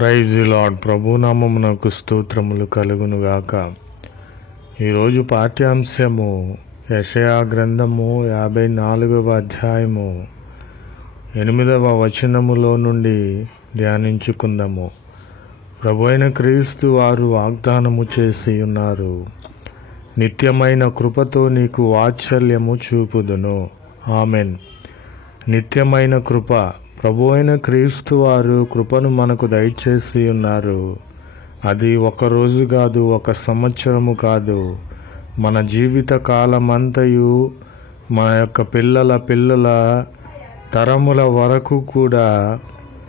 Praise the lord. ప్రభునామమునకు స్తోత్రములు కలుగునుగాక. ఈరోజు పాఠ్యాంశము యెషయా గ్రంథము 54వ అధ్యాయము 8వ వచనములో నుండి ధ్యానించుకుందాము. ప్రభువైన క్రీస్తు వారు వాగ్దానము చేసి ఉన్నారు, నిత్యమైన కృపతో నీకు వాత్సల్యము చూపుదును. ఆమెన్. నిత్యమైన కృప. ప్రభువైన క్రీస్తు వారు కృపను మనకు దయచేసి ఉన్నారు. అది ఒక రోజు కాదు, ఒక సంవత్సరము కాదు, మన జీవిత కాలమంతయు, మన యొక్క పిల్లల తరముల వరకు కూడా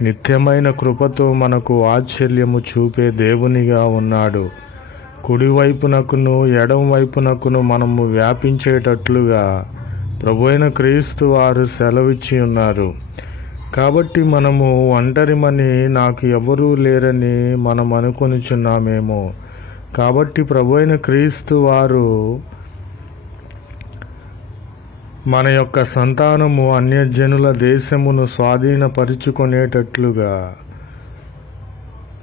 నిత్యమైన కృపతో మనకు వాత్సల్యము చూపే దేవునిగా ఉన్నాడు. కుడివైపునకును ఎడమ వైపునకును మనము వ్యాపించేటట్లుగా ప్రభువైన క్రీస్తు వారు సెలవిచ్చి ఉన్నారు. కాబట్టి మనము ఒంటరిమని, నాకు ఎవరూ లేరని మనం అనుకొనిచున్నామేమో. కాబట్టి ప్రభువైన క్రీస్తు వారు మన యొక్క సంతానము అన్యజనుల దేశమును స్వాధీనపరుచుకునేటట్లుగా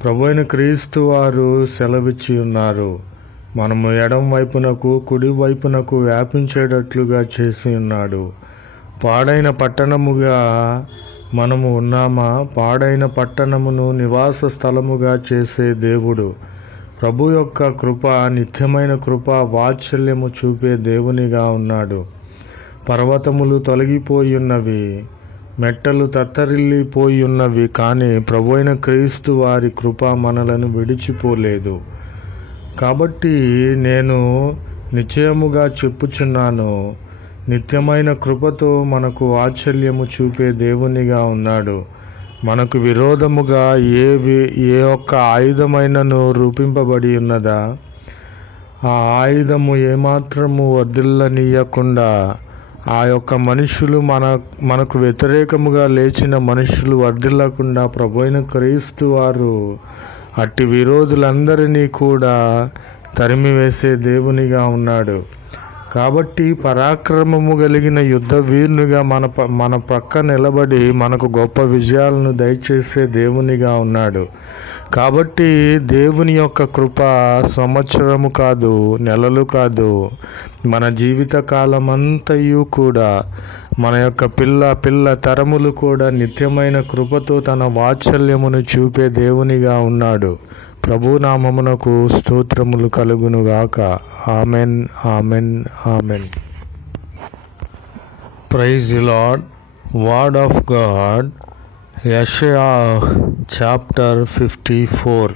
ప్రభువైన క్రీస్తు వారు సెలవిచ్చి ఉన్నారు. మనము ఎడం వైపునకు కుడి వైపునకు వ్యాపించేటట్లుగా చేసి ఉన్నాడు. పాడైన పట్టణముగా మనము ఉన్నామా? పాడైన పట్టణమును నివాస స్థలముగా చేసే దేవుడు. ప్రభు యొక్క కృప, నిత్యమైన కృప, వాత్సల్యము చూపే దేవునిగా ఉన్నాడు. పర్వతములు తొలగిపోయి ఉన్నవి, మెట్టలు తత్తరిల్లిపోయి ఉన్నవి, కానీ ప్రభువైన క్రీస్తు వారి కృప మనలను విడిచిపోలేదు. కాబట్టి నేను నిశ్చయముగా చెప్పుచున్నాను, నిత్యమైన కృపతో మనకు వాత్సల్యము చూపే దేవునిగా ఉన్నాడు. మనకు విరోధముగా ఏ ఒక్క ఆయుధమైనను రూపింపబడి ఉన్నదా? ఆ ఆయుధము ఏమాత్రము వర్ధిల్లనీయకుండా ఆ యొక్క మనుషులు మనకు వ్యతిరేకముగా లేచిన మనుషులు వర్ధిల్లకుండా ప్రభువైన క్రీస్తు వారు అట్టి విరోధులందరినీ కూడా తరిమివేసే దేవునిగా ఉన్నాడు. కాబట్టి పరాక్రమము కలిగిన యుద్ధ వీరునిగా మన ప్రక్క నిలబడి మనకు గొప్ప విజయాలను దయచేసే దేవునిగా ఉన్నాడు. కాబట్టి దేవుని యొక్క కృప సంవత్సరము కాదు, నెలలు కాదు, మన జీవిత కాలమంతయు కూడా, మన యొక్క పిల్ల తరములు కూడా నిత్యమైన కృపతో తన వాత్సల్యమును చూపే దేవునిగా ఉన్నాడు. ప్రభునామమునకు స్తోత్రములు కలుగునుగాక. Amen, amen, amen. Praise the Lord. Word of God. యెషయా chapter 54.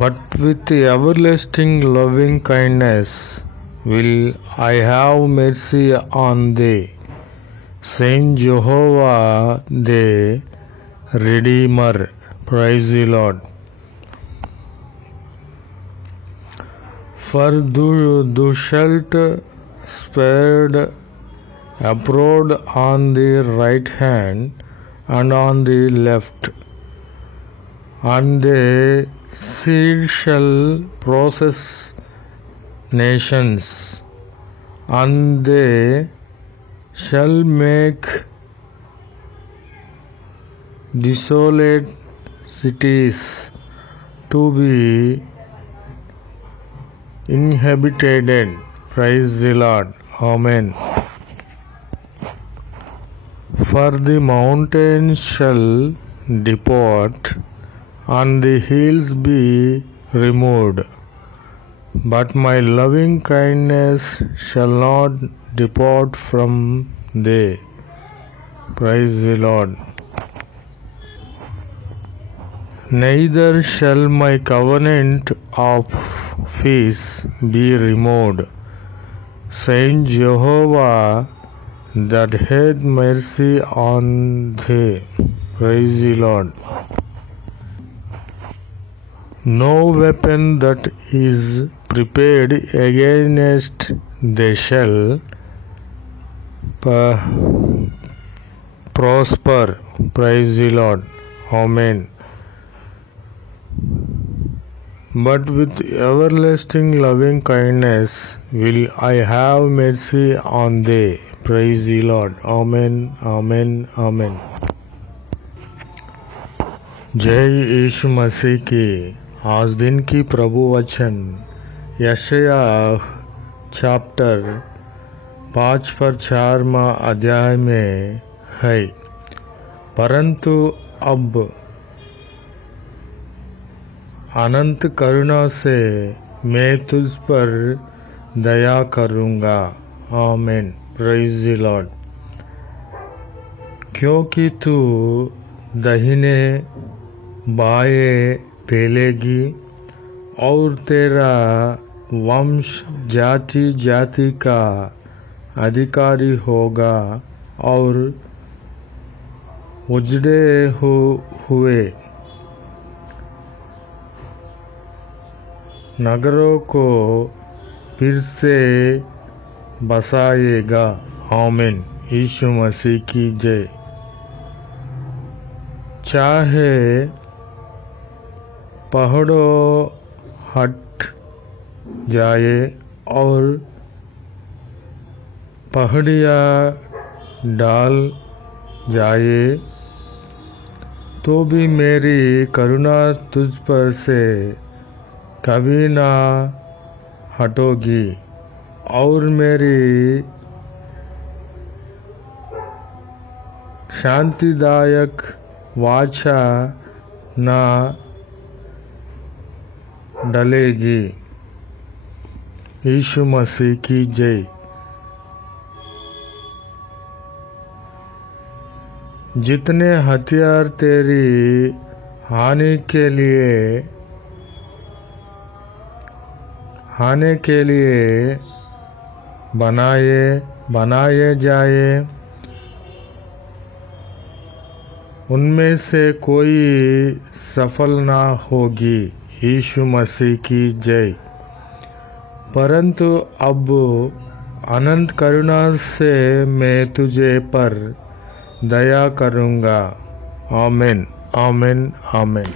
But with everlasting loving kindness will I have mercy on thee, saying Jehovah the Redeemer. Praise the Lord. For thou shalt spread abroad on the right hand and on the left, and the seed shall possess nations, and they shall make desolate cities to be inhabited. Praise the Lord. Amen. For the mountains shall depart, and the hills be removed, but my loving kindness shall not depart from thee. Praise the Lord. Neither shall my covenant of peace be removed, saying Jehovah that had mercy on thee. Praise the Lord. No weapon that is prepared against thee shall prosper. Praise the Lord. Amen. But with everlasting loving kindness will I have mercy on thee. Praise the Lord. Amen. Amen. Amen. जय यीशु मसीह की। आज दिन की प्रभु वचन यशाया chapter 5-4 अध्याय में है। परंतु अब अनंत करुणा से मैं तुझ पर दया करूँगा। आमीन। Praise the Lord. क्योंकि तू दाहिने बाएं फैलेगी और तेरा वंश जाति जाति का अधिकारी होगा और उजड़े हुए नगरों को फिर से बसाएगा। आमीन। यीशु मसीह की जय। चाहे पहाड़ों हट जाए और पहाड़ियाँ डाल जाए तो भी मेरी करुणा तुझ पर से कभी ना हटोगी और मेरी शांतिदायक वाचा ना डलेगी। यीशु मसीह की जय। जितने हथियार तेरी हानि के लिए बनाए जाए उनमें से कोई सफल ना होगी। यीशु मसीह की जय। परंतु अब अनंत करुणा से मैं तुझे पर दया करूँगा। आमीन। आमीन। आमीन।